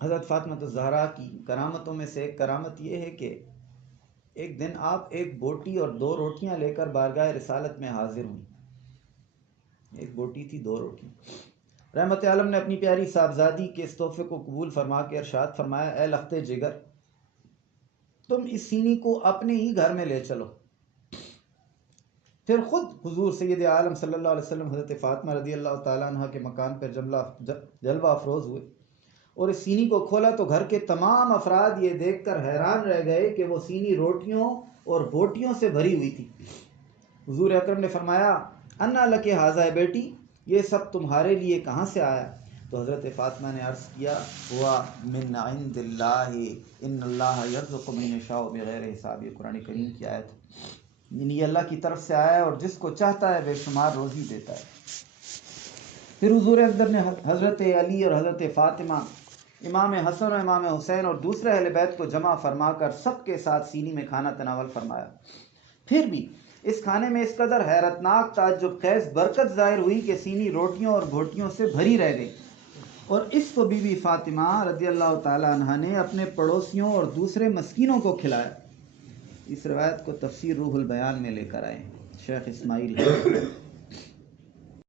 حضرت فاطمہ الزہرا کی کرامتوں میں سے ایک کرامت یہ ہے کہ ایک دن آپ ایک بوٹی اور 2 روٹیاں لے کر بارگاہ رسالت میں حاضر ہوئیں. ایک بوٹی تھی، 2 روٹی. رحمت عالم نے اپنی پیاری صاحبزادی کے اس تحفے کو قبول فرما کے ارشاد فرمایا، اے لخت جگر، تم اس سینی کو اپنے ہی گھر میں لے چلو. پھر خود حضور سید عالم صلی اللہ علیہ وسلم حضرت فاطمہ رضی اللہ تعالیٰ عنہ کے مکان پر جلوہ افروز ہوئے اور اس سینی کو کھولا تو گھر کے تمام افراد یہ دیکھ کر حیران رہ گئے کہ وہ سینی روٹیوں اور بوٹیوں سے بھری ہوئی تھی. حضور اکرم نے فرمایا، انا لک ھذا بیٹی، یہ سب تمہارے لیے کہاں سے آیا؟ تو حضرت فاطمہ نے عرض کیا، ہوا من عند اللہ ان اللہ یرزق من یشاء بغیر حساب. یہ قرآن کریم کی آیت ہے. یہ اللہ کی طرف سے آیا ہے اور جس کو چاہتا ہے بے شمار روزی دیتا ہے. پھر حضور اکبر نے حضرت علی اور حضرت فاطمہ، امام حسن اور امام حسین اور دوسرے اہل بیت کو جمع فرما کر سب کے ساتھ سینی میں کھانا تناول فرمایا. پھر بھی اس کھانے میں اس قدر حیرتناک تعجب خیز برکت ظاہر ہوئی کہ سینی روٹیوں اور بوٹیوں سے بھری رہ گئی، اور اس کو بی بی فاطمہ رضی اللہ تعالی عنہ نے اپنے پڑوسیوں اور دوسرے مسکینوں کو کھلایا. اس روایت کو تفسیر روح البیان میں لے کر آئے شیخ اسماعیل.